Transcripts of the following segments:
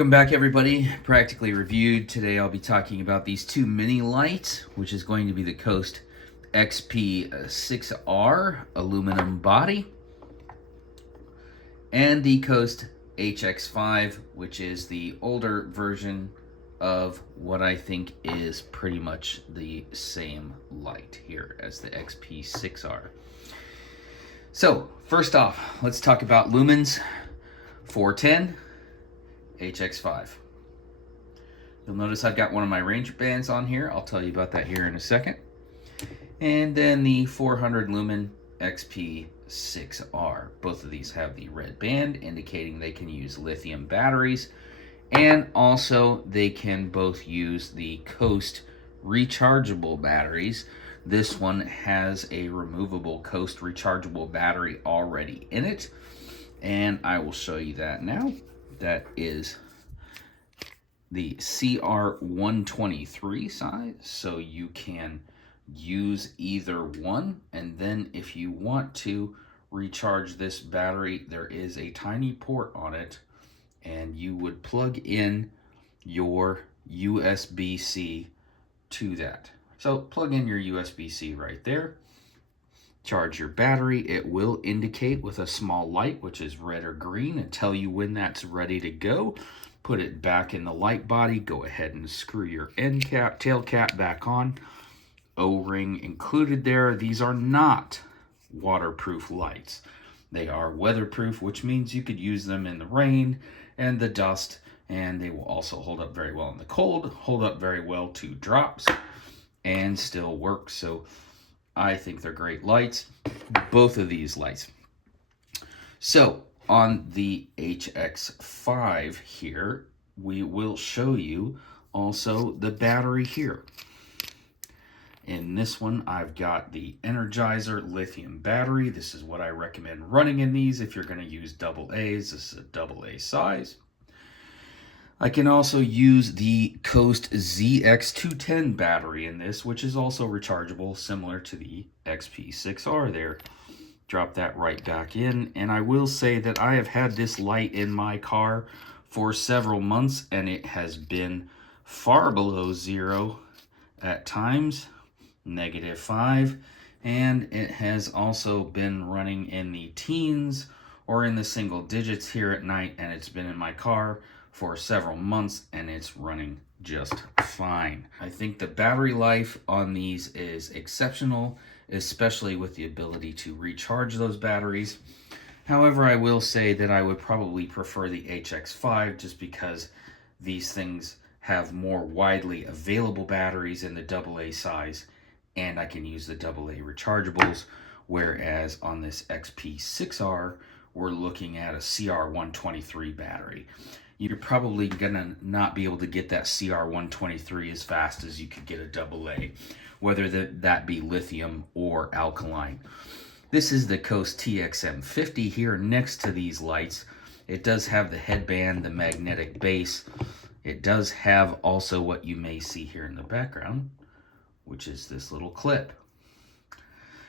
Welcome back, everybody. Practically Reviewed. Today I'll be talking about these two mini lights, which is going to be the Coast XP6R aluminum body and the Coast HX5, which is the older version of what I think is pretty much the same light here as the XP6R. So first off, let's talk about lumens. 410 HX5. You'll notice I've got one of my range bands on here. I'll tell you about that here in a second. And then the 400 lumen XP6R. Both of these have the red band indicating they can use lithium batteries, and also they can both use the Coast rechargeable batteries. This one has a removable Coast rechargeable battery already in it, and I will show you that now. That is the CR123 size, so you can use either one, and then if you want to recharge this battery, there is a tiny port on it, and you would plug in your USB-C to that. So plug in your USB-C right there. Charge your battery. It will indicate with a small light, which is red or green, and tell you when that's ready to go. Put it back in the light body. Go ahead and screw your end cap, tail cap back on. O-ring included there. These are not waterproof lights. They are weatherproof, which means you could use them in the rain and the dust, and they will also hold up very well in the cold, hold up very well to drops, and still work. So I think they're great lights, both of these lights. So on the HX5 here, we will show you also the battery here. In this one, I've got the Energizer lithium battery. This is what I recommend running in these if you're going to use AA's. This is a AA size. I can also use the Coast ZX210 battery in this, which is also rechargeable, similar to the XP6R there. Drop that right back in, and I will say that I have had this light in my car for several months, and it has been far below zero at times, -5, and it has also been running in the teens or in the single digits here at night, and it's been in my car for several months and it's running just fine. I think the battery life on these is exceptional, especially with the ability to recharge those batteries. However, I will say that I would probably prefer the HX5 just because these things have more widely available batteries in the AA size, and I can use the AA rechargeables, whereas on this XP6R, we're looking at a CR123 battery. You're probably gonna not be able to get that CR123 as fast as you could get a AA, whether that be lithium or alkaline. This is the Coast TXM50 here next to these lights. It does have the headband, the magnetic base. It does have also what you may see here in the background, which is this little clip.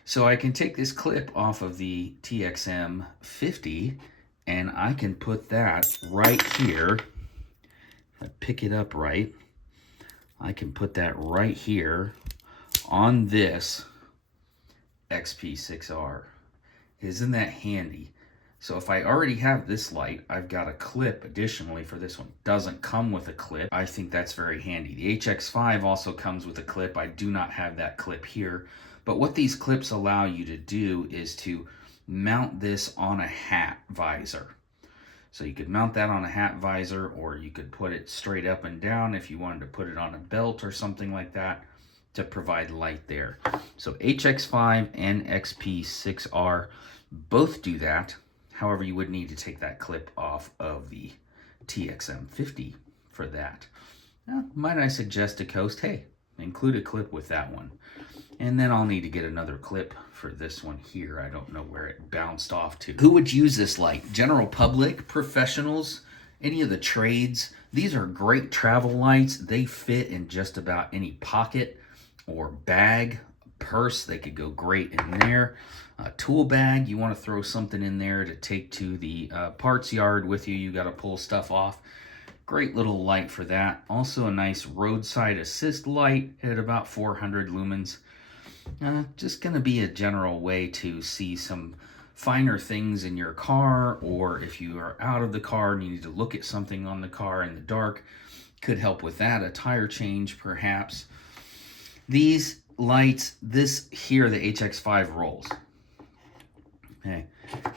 So I can take this clip off of the TXM50 and I can put that right here. If I pick it up right, I can put that right here on this XP6R. Isn't that handy? So if I already have this light, I've got a clip additionally for this one. Doesn't come with a clip. I think that's very handy. The HX5 also comes with a clip. I do not have that clip here. But what these clips allow you to do is to mount this on a hat visor. So you could mount that on a hat visor, or you could put it straight up and down if you wanted to put it on a belt or something like that to provide light there. So HX5 and XP6R both do that. However, you would need to take that clip off of the TXM50 for that. Now, might I suggest to Coast, hey, include a clip with that one. And then I'll need to get another clip for this one here. I don't know where it bounced off to. Who would use this light? General public, professionals, any of the trades. These are great travel lights. They fit in just about any pocket or bag, purse. They could go great in there. A tool bag, you want to throw something in there to take to the parts yard with you. You got to pull stuff off. Great little light for that. Also a nice roadside assist light at about 400 lumens. Just going to be a general way to see some finer things in your car, or if you are out of the car and you need to look at something on the car in the dark, could help with that. A tire change perhaps. These lights, this here, the HX5 rolls. Okay.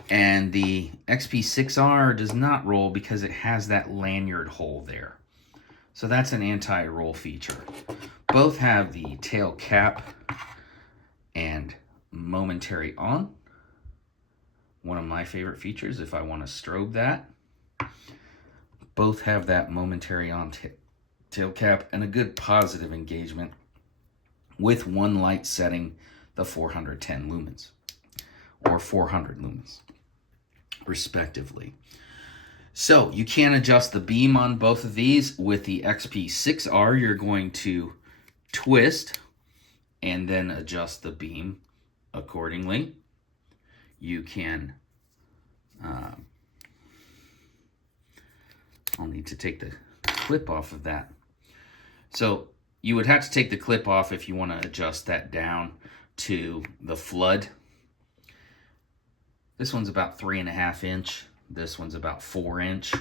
And the XP6R does not roll because it has that lanyard hole there. So that's an anti-roll feature. Both have the tail cap and momentary on. One of my favorite features if I want to strobe that. Both have that momentary on tail cap and a good positive engagement, with one light setting the 410 lumens or 400 lumens respectively. So you can adjust the beam on both of these. With the XP6R, you're going to twist and then adjust the beam accordingly. You can, I'll need to take the clip off of that. So you would have to take the clip off if you want to adjust that down to the flood. This one's about 3.5 inch. This one's about 4 inch.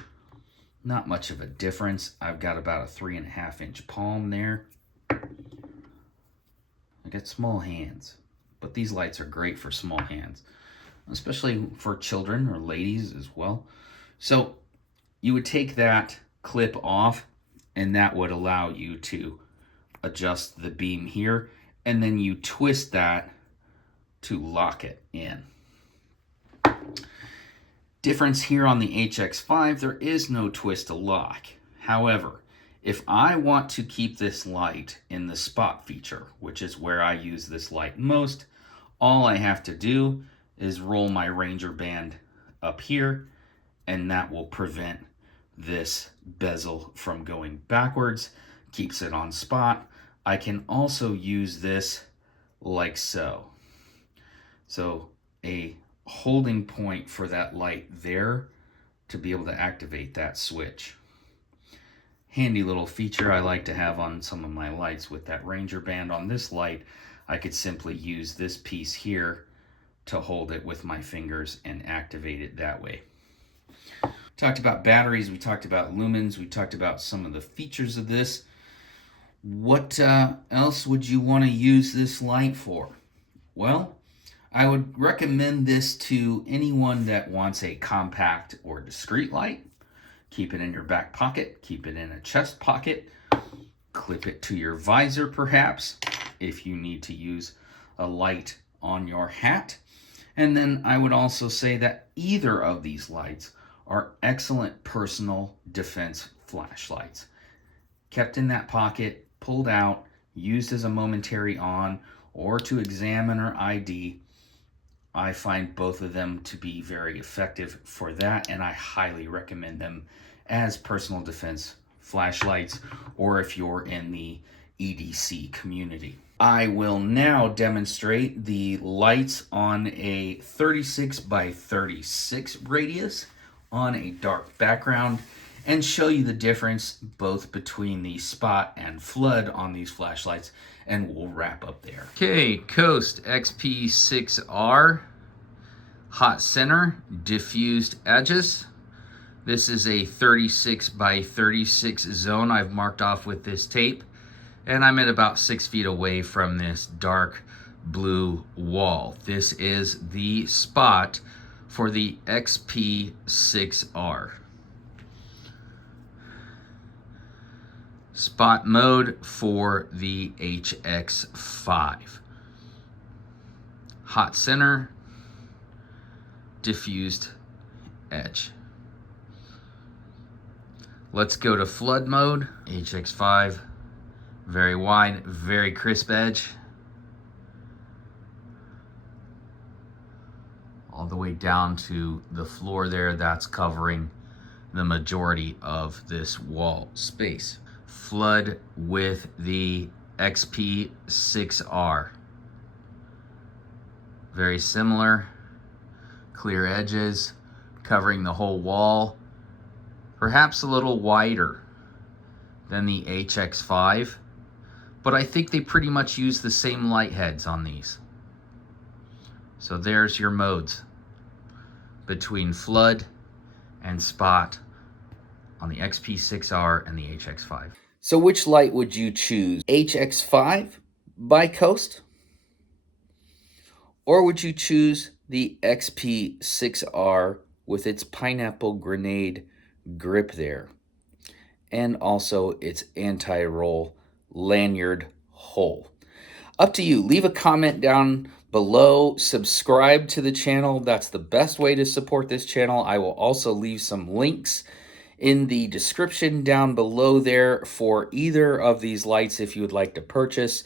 Not much of a difference. I've got about a 3.5 inch palm there. I got small hands, but these lights are great for small hands, especially for children or ladies as well. So you would take that clip off, and that would allow you to adjust the beam here, and then you twist that to lock it in. Difference here on the HX5, there is no twist to lock. However, if I want to keep this light in the spot feature, which is where I use this light most, all I have to do is roll my Ranger band up here, and that will prevent this bezel from going backwards, keeps it on spot. I can also use this like so. So a holding point for that light there to be able to activate that switch. Handy little feature I like to have on some of my lights. With that Ranger band on this light, I could simply use this piece here to hold it with my fingers and activate it that way. Talked about batteries, we talked about lumens, we talked about some of the features of this. What else would you want to use this light for? Well, I would recommend this to anyone that wants a compact or discreet light. Keep it in your back pocket, keep it in a chest pocket, clip it to your visor perhaps, if you need to use a light on your hat. And then I would also say that either of these lights are excellent personal defense flashlights. Kept in that pocket, pulled out, used as a momentary on, or to examine or ID. I find both of them to be very effective for that, and I highly recommend them as personal defense flashlights, or if you're in the EDC community. I will now demonstrate the lights on a 36 by 36 radius on a dark background and show you the difference both between the spot and flood on these flashlights, and we'll wrap up there. Okay, Coast XP6R, hot center, diffused edges. This is a 36 by 36 zone I've marked off with this tape, and I'm at about 6 feet away from this dark blue wall. This is the spot for the XP6R. Spot mode for the HX5. Hot center, diffused edge. Let's go to flood mode. HX5, very wide, very crisp edge. All the way down to the floor there, that's covering the majority of this wall space. Flood with the XP6R. Very similar, clear edges, covering the whole wall. Perhaps a little wider than the HX5, but I think they pretty much use the same light heads on these. So there's your modes between flood and spot on the XP6R and the HX5. So which light would you choose? HX5 by Coast? Or would you choose the XP6R with its pineapple grenade grip there? And also its anti-roll lanyard hole. Up to you. Leave a comment down below. Subscribe to the channel. That's the best way to support this channel. I will also leave some links in the description down below there for either of these lights if you would like to purchase.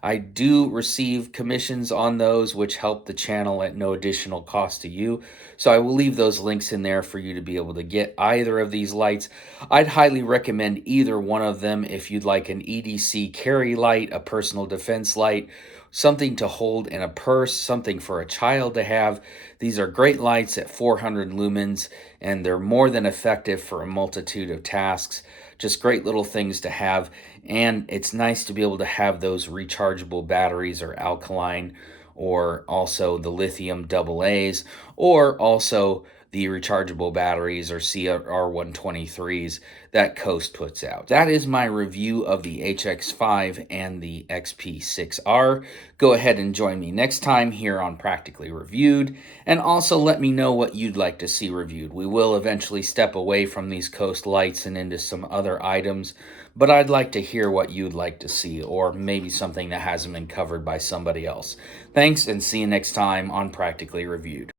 I do receive commissions on those, which help the channel at no additional cost to you. So I will leave those links in there for you to be able to get either of these lights. I'd highly recommend either one of them if you'd like an EDC carry light, a personal defense light, something to hold in a purse, something for a child to have. These are great lights at 400 lumens, and they're more than effective for a multitude of tasks. Just great little things to have, and it's nice to be able to have those rechargeable batteries or alkaline, or also the lithium AA's, or also the rechargeable batteries or CR123s that Coast puts out. That is my review of the HX5 and the XP6R. Go ahead and join me next time here on Practically Reviewed, and also let me know what you'd like to see reviewed. We will eventually step away from these Coast lights and into some other items, but I'd like to hear what you'd like to see, or maybe something that hasn't been covered by somebody else. Thanks, and see you next time on Practically Reviewed.